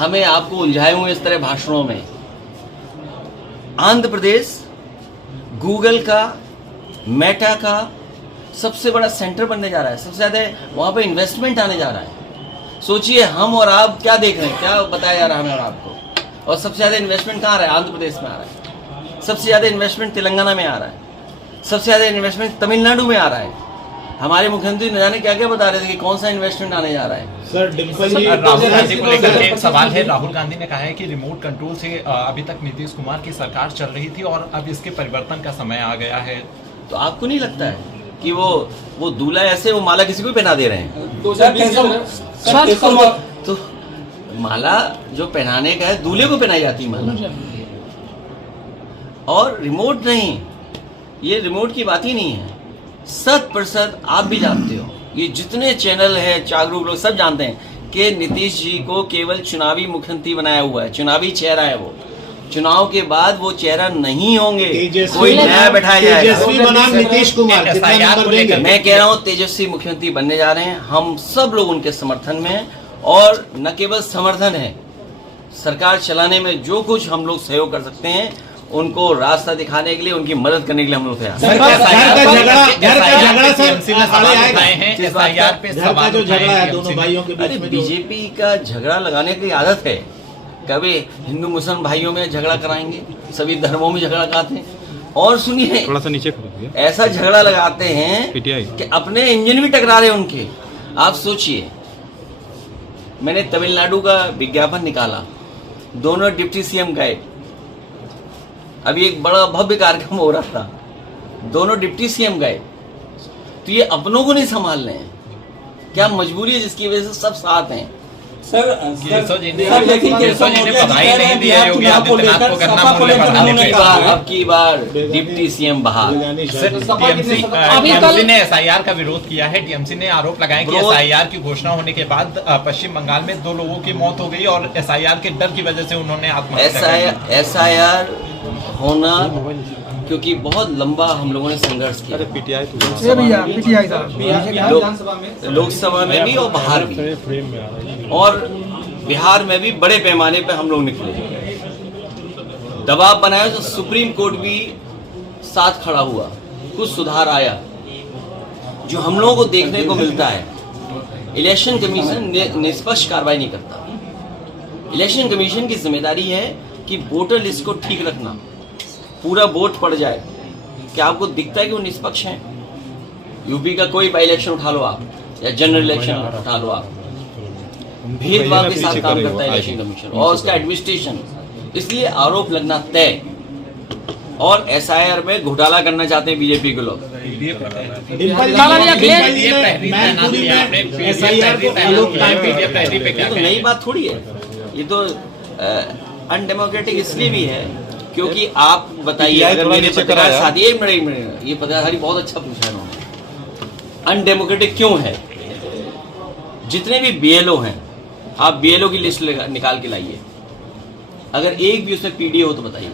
हमें आपको उलझाए हुए इस तरह भाषणों में। आंध्र प्रदेश गूगल का, मेटा का सबसे बड़ा सेंटर बनने जा रहा है, सबसे ज़्यादा वहाँ पे इन्वेस्टमेंट आने जा रहा है। सोचिए हम और आप क्या देख रहे हैं, क्या बताया जा रहा है हमें और आपको। और सबसे ज़्यादा इन्वेस्टमेंट कहाँ आ रहा है? आंध्र प्रदेश में आ रहा है। सबसे ज़्यादा इन्वेस्टमेंट तेलंगाना में आ रहा है। सबसे ज़्यादा इन्वेस्टमेंट तमिलनाडु में आ रहा है। हमारे मुख्यमंत्री न जाने क्या क्या बता रहे थे कि कौन सा इन्वेस्टमेंट आने जा रहा है। सर डिम्पल जी, राहुल गांधी को लेकर एक सवाल है। राहुल गांधी ने कहा है कि रिमोट कंट्रोल से अभी तक नीतीश कुमार की सरकार चल रही थी और अब इसके परिवर्तन का समय आ गया है। तो आपको नहीं लगता है कि वो दूल्हा ऐसे वो माला किसी को पहना दे रहे हैं? तो माला जो पहनाने का है दूल्हे को पहनाई जाती है माला, और रिमोट नहीं। ये रिमोट की बात ही नहीं है। 100% आप भी जानते हो, ये जितने चैनल है जागरूक लोग सब जानते हैं कि नीतीश जी को केवल चुनावी मुख्यमंत्री बनाया हुआ है, चुनावी चेहरा है वो। चुनाव के बाद वो चेहरा नहीं होंगे, कोई नया बैठाया जाएगा। तेजस्वी बनाम नीतीश कुमार, कितना नंबर देंगे? मैं कह रहा हूँ तेजस्वी मुख्यमंत्री बनने जा रहे हैं। हम सब लोग उनके समर्थन में हैं, और न केवल समर्थन है, सरकार चलाने में जो कुछ हम लोग सहयोग कर सकते हैं उनको रास्ता दिखाने के लिए, उनकी मदद करने के लिए हम लोग तैयार हैं। बीजेपी का झगड़ा लगाने की आदत है। कभी हिंदू मुसलमान भाइयों में झगड़ा कराएंगे, सभी धर्मों में झगड़ा कराते हैं। और सुनिए, थोड़ा सा नीचे ऐसा झगड़ा लगाते हैं कि अपने इंजन भी टकरा रहे हैं उनके। आप सोचिए, मैंने तमिलनाडु का विज्ञापन निकाला, दोनों डिप्टी सीएम गए, अभी एक बड़ा भव्य कार्यक्रम हो रहा था, दोनों डिप्टी सीएम गए। तो ये अपनों को नहीं संभाल रहे हैं, क्या मजबूरी है जिसकी वजह से सब साथ हैं। सर जी ने बधाई नहीं दी है योगी आदित्यनाथ को गन्ना मूल्य बढ़ाने पे। अब की बार डिप्टी सीएम बहाल। टीएमसी ने एसआईआर का विरोध किया है। टीएमसी ने आरोप लगाया कि एसआईआर की घोषणा होने के बाद पश्चिम बंगाल में 2 लोगों की मौत हो गई और एसआईआर के डर की वजह से उन्होंने आत्महत्या। एसआईआर होना, क्योंकि बहुत लंबा हम लोगों ने संघर्ष किया, लोकसभा में भी और बाहर भी, और बिहार में भी बड़े पैमाने पे हम लोग निकले, दबाव बनाया। तो सुप्रीम कोर्ट भी साथ खड़ा हुआ, कुछ सुधार आया। जो हम लोगों को देखने को मिलता है, इलेक्शन कमीशन निष्पक्ष कार्रवाई नहीं करता। इलेक्शन कमीशन की जिम्मेदारी है कि वोटर लिस्ट को ठीक रखना, पूरा वोट पड़ जाए। क्या आपको दिखता है कि वो निष्पक्ष हैं? यूपी का कोई बाई इलेक्शन उठा लो आप, या जनरल इलेक्शन उठा लो आप, भेदभाव के साथ काम करता है इलेक्शन कमीशन और उसका एडमिनिस्ट्रेशन। इसलिए आरोप लगना तय। और एसआईआर में घोटाला करना चाहते हैं बीजेपी के लोग। तो नई बात थोड़ी है, ये तो अनडेमोक्रेटिक इसलिए भी है क्योंकि आप बताइए, अगर मेरे पत्रकार साथी, एक मिनट, ये पत्रकारी बहुत अच्छा पूछा है उन्होंने। अनडेमोक्रेटिक क्यों है? जितने भी बीएलओ हैं, आप बीएलओ की लिस्ट निकाल के लाइए, अगर एक भी उसमें पीडीए हो तो बताइए,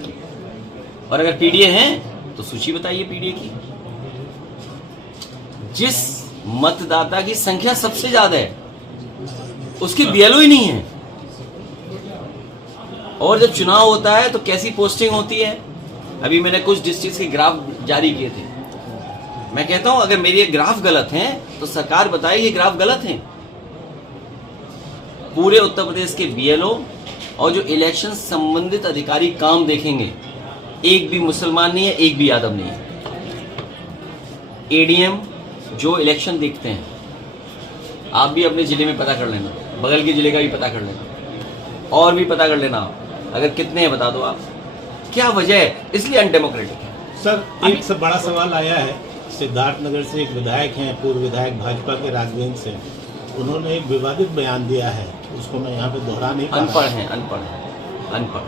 और अगर पीडीए हैं तो सूची बताइए पीडीए की। जिस मतदाता की संख्या सबसे ज्यादा है उसके बीएलओ ही नहीं है। और जब चुनाव होता है तो कैसी पोस्टिंग होती है? अभी मैंने कुछ डिस्ट्रिक्ट के ग्राफ जारी किए थे। मैं कहता हूं अगर मेरे ये ग्राफ गलत हैं तो सरकार बताए ये ग्राफ गलत हैं। पूरे उत्तर प्रदेश के बीएलओ और जो इलेक्शन संबंधित अधिकारी काम देखेंगे, एक भी मुसलमान नहीं है, एक भी यादव नहीं है। एडीएम जो इलेक्शन देखते हैं, आप भी अपने जिले में पता कर लेना, बगल के जिले का भी पता कर लेना, और भी पता कर लेना आप, अगर कितने हैं बता दो आप। क्या वजह है? इसलिए अनडेमोक्रेटिक है। सर एक सब बड़ा सवाल आया है, सिद्धार्थनगर से एक विधायक हैं, पूर्व विधायक भाजपा के राघवेंद्र से, उन्होंने एक विवादित बयान दिया है, उसको मैं यहाँ पे दोहरा नहीं पा रहा। अनपढ़ हैं, अनपढ़।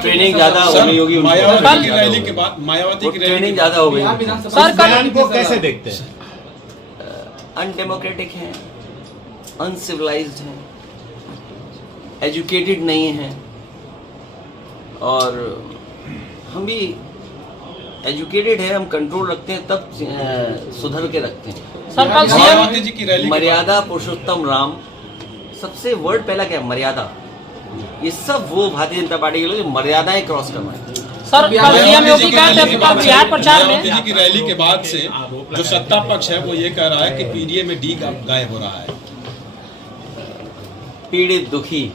ट्रेनिंग ज्यादा हो गई होगी, मायावती की रैली के बाद, मायावती की ट्रेनिंग ज्यादा हो गई। बयान को कैसे देखते हैं? अनडेमोक्रेटिक हैं, अनसिविलाइज्ड हैं, एजुकेटेड नहीं हैं, और हम भी एजुकेटेड है, हम कंट्रोल रखते हैं तब सुधर के रखते हैं। मायावती जी की रैली मर्यादा पुरुषोत्तम राम सबसे वर्ड पहला क्या है? मर्यादा। ये सब वो भारतीय जनता पार्टी के लोग जो मर्यादाएं क्रॉस करवाएं। सर कल सीएम योगी का बिहार प्रचार मायावती में जी की रैली के बाद से जो सत्ता पक्ष है वो ये कह रहा है कि पीडीए में डी गायब हो रहा है। पीड़ित, दुखी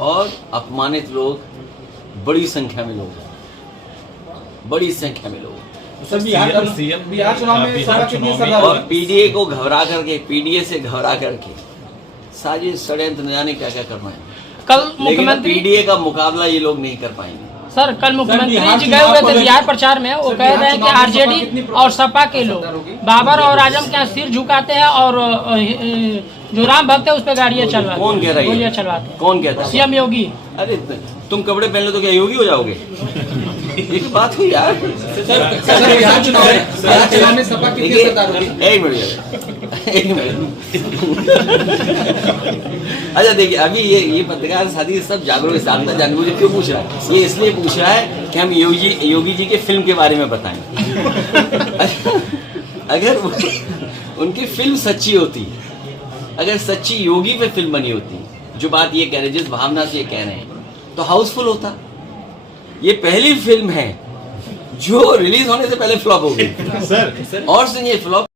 और अपमानित लोग बड़ी संख्या में लोग हैं, बड़ी संख्या में लोग हैं। बिहार चुनाव में और पीडीए को घबरा करके, पीडीए से घबरा करके साजिश षड्यंत्र न जाने क्या क्या करना है, कल लेकिन मुख्यमंत्री पीडीए का मुकाबला ये लोग नहीं कर पाएंगे। सर कल मुख्यमंत्री जी गए हुए थे बिहार प्रचार में, वो कह रहे हैं कि आरजेडी और सपा के लोग बाबर और आजम के यहाँ सिर झुकाते हैं और जो राम भक्त है उस पर गाड़ियाँ चलवाते, कौन कह रहा है? गोलियाँ चलवाते हैं। कौन कहता है? सीएम योगी। अरे तुम कपड़े पहन लो तो क्या योगी हो जाओगे? ये तो बात हुई यार। बिहार चुनाव में सपा कितनी देखिए, सत्ता होगी? एक मिनट। अच्छा देखिए, अभी ये पत्रकार साथी सब जागरूक जानबूझ मुझे क्यों पूछ रहा है? ये इसलिए पूछ रहा है कि हम योगी जी के फिल्म के बारे में बताएं। अगर उनकी फिल्म सच्ची होती, अगर सच्ची योगी पे फिल्म बनी होती, जो बात ये कह रहे, जिस भावना से ये कह रहे हैं, तो हाउसफुल होता। ये पहली फिल्म है जो रिलीज होने से पहले फ्लॉप हो गई सर और से ये फ्लॉप